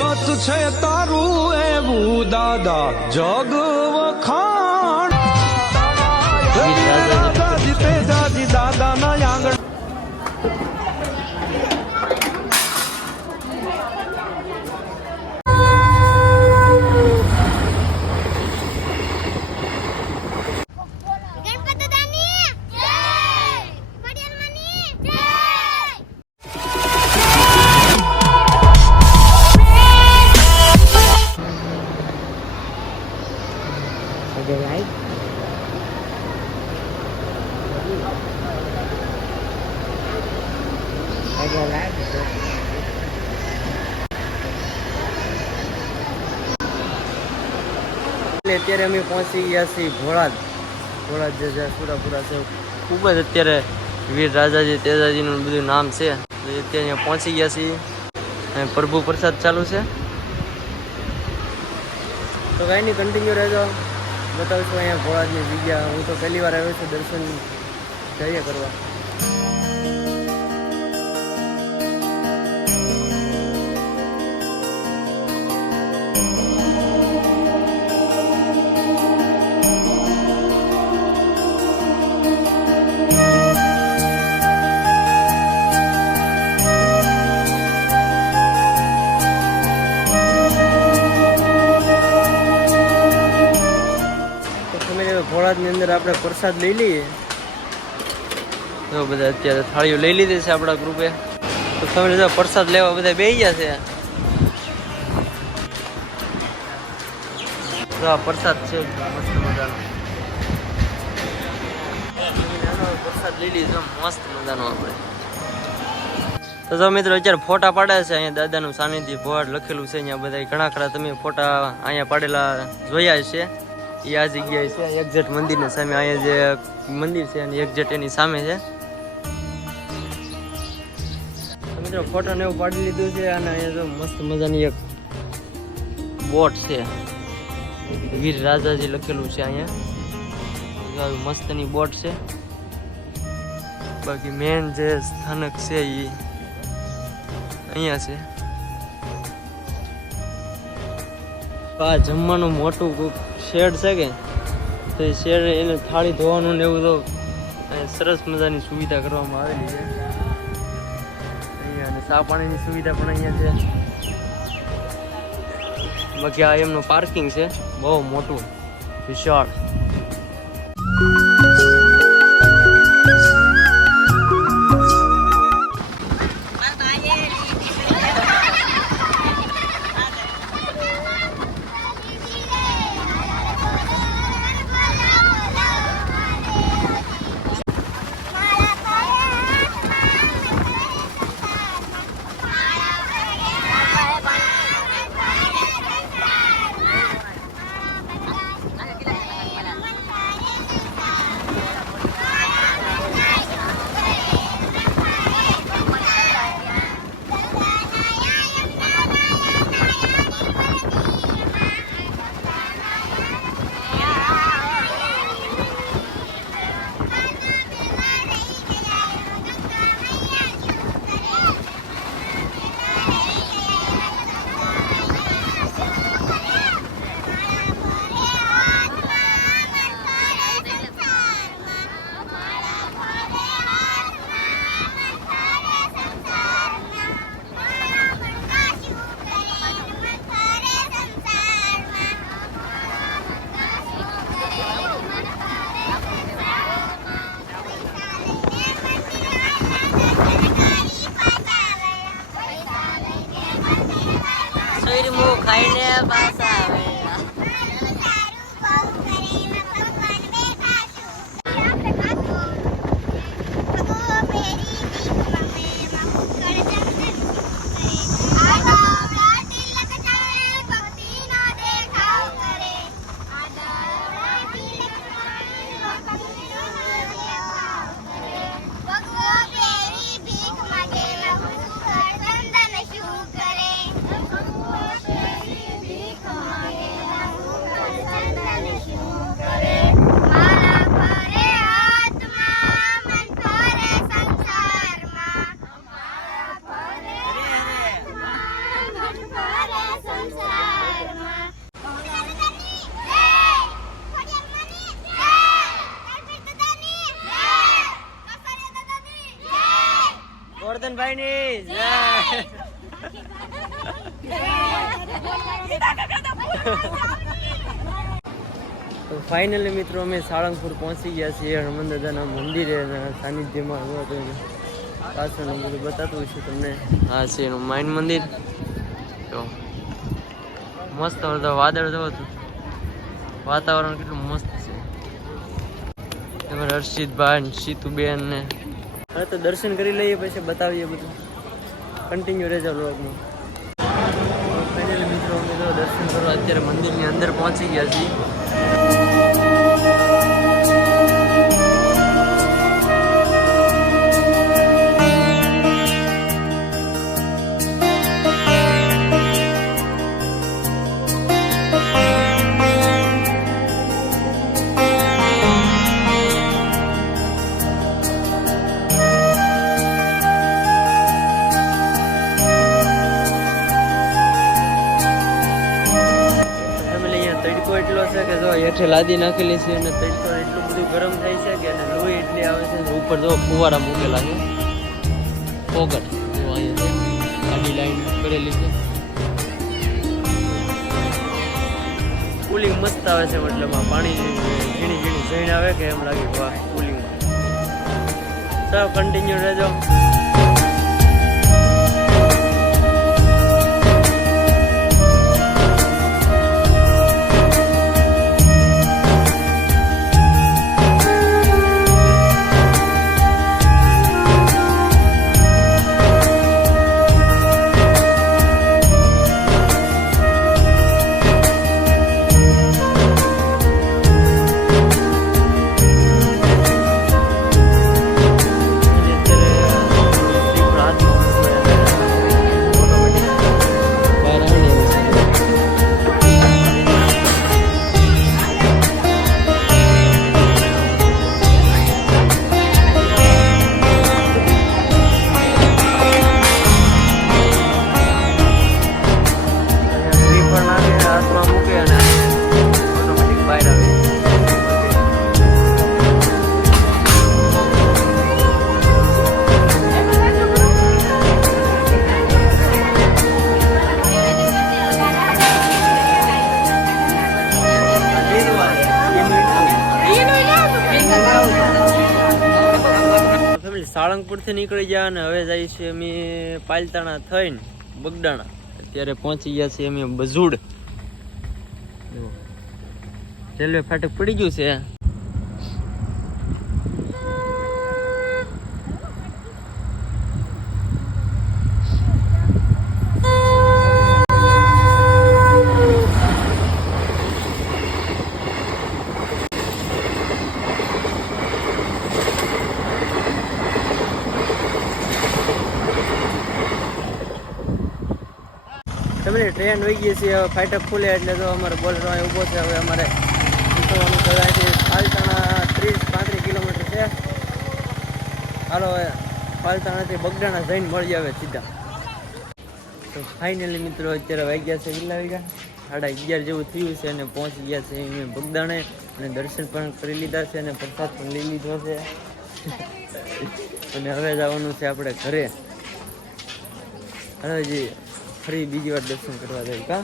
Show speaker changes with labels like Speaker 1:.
Speaker 1: સત છે તારું એવું દાદા. જગ
Speaker 2: અત્યારે અમે પહોંચી ગયા છીએ ભોળાદ. ભોળાદ જે છે, સુરાપુરા છે. ખૂબ જ અત્યારે વીર રાજાજી, તેજાજીનું બધું નામ છે. અત્યારે અહીંયા પહોંચી ગયા છીએ. પ્રભુ પ્રસાદ ચાલુ છે. તો કાંઈ નહીં કન્ટિન્યુ રહેજો. બતાવશું અહીંયા ભોળાદની જગ્યા. હું તો પહેલી વાર આવ્યો છું દર્શન જઈએ કરવા ભોળાદની અંદર આપણે પ્રસાદ લઈ લઈએ. જો બધા અત્યારે થાળીઓ લઈ લીધી છે આપણા ગ્રુપે. તો તમે જો પ્રસાદ લેવા બધા બે ગયા છે. જો આ પ્રસાદ છે. મસ્ત મજાનો પ્રસાદ લઈ લીધો, મસ્ત મજાનો આપણે. તો જો અત્યારે ફોટા પાડ્યા છે અહીંયા દાદાનું સાનિધ્ય ભોવાડ લખેલું છે અહીંયા બધા. ઘણા ખરા તમે ફોટા અહીંયા પાડેલા જોયા છે એ આ જગ્યાએ છે એક્ઝેક્ટ મંદિરની સામે. અહીંયા જે મંદિર છે એની એક્ઝેક્ટ એની સામે છે. મિત્રો ફોટો ને એવું પાડી લીધું છે અને અહીંયા જો મસ્ત મજાની એક બોટ છે. વીર રાજાજી લખેલું છે અહીંયા. મસ્તની બોટ છે. બાકી મેન જે સ્થાનક છે એ અહીંયા છે. આ જમવાનું મોટું શેડ છે કે? તો એ શેડ એને થાળી ધોવાનું ને એવું તો સરસ મજાની સુવિધા કરવામાં આવેલી છે. અને ચા પાણીની સુવિધા પણ અહીંયા છે. બાકી આ એમનું પાર્કિંગ છે. બહુ મોટું. વિશાળ.
Speaker 3: Bye.
Speaker 2: ભાઈ ની તો ફાઇનલી મિત્રો અમે સાળંગપુર પહોંચી ગયા છીએ હનુમાન દાદાના મંદિરે સાનિધ્યમાં આવ્યો તો પાછળનું બધું બતાતું છે તમને. હા છે એનું માઇન મંદિર. તો મસ્ત બધા વાદળ જો તો વાતાવરણ કેટલું મસ્ત છે. તમારે હર્ષિતભાઈ ને સીતુબેન ને હવે તો દર્શન કરી લઈએ પછી બતાવીએ બધું. કન્ટિન્યુ રહેજો બ્લોગમાં ફાઇનલી મિત્રો અમે દર્શન કરવા અત્યારે મંદિરની અંદર પહોંચી ગયા છીએ. હેઠે લાદી નાખેલી છે અને તડકો એટલું બધું ગરમ થાય છે કે અને લોહી એટલી આવે છે ને ઉપર જો ફુવારા મૂકેલા છે. છે. આડી લાઈન કરેલી છે. કુલિંગ મસ્ત આવે છે મતલબ આ પાણી ઝીણી ઝીણી ઝીણ આવે કે એમ લાગે વાહ, કુલિંગ. ચાલો કન્ટિન્યુ રહેજો. ફેમિલી નીકળી ગયા અને હવે જાય છે અમે પાલતાણા થઈને બગડાણા અત્યારે પહોંચી ગયા છીએ અમે બઝુડ રેલવે ફાટક પડી ગયું છે તમે ટ્રેન વહી ગઈ છે, હવે ફાટક ખુલે એટલે તો અમારે બોલરો ઊભો છે, હવે અમારે નીકળવાનું છે અહીંથી પાલતાણા ત્રીસ પાંત્રીસ કિલોમીટર છે. હાલો પાલતાણાથી બગડાણા જઈને મળી આવે સીધા. તો ફાઇનલી મિત્રો, અત્યારે વાગ્યા છે કેટલા વાગ્યા? સાડા અગિયાર જેવું થયું છે અને પહોંચી ગયા છે અહીં બગદાણે અને દર્શન પણ કરી લીધા છે અને પ્રસાદ પણ લઈ લીધો છે. અને હવે જવાનું છે આપણે ઘરે. હવે હજી ફરી બીજી વાર દર્શન કરવા જાય કા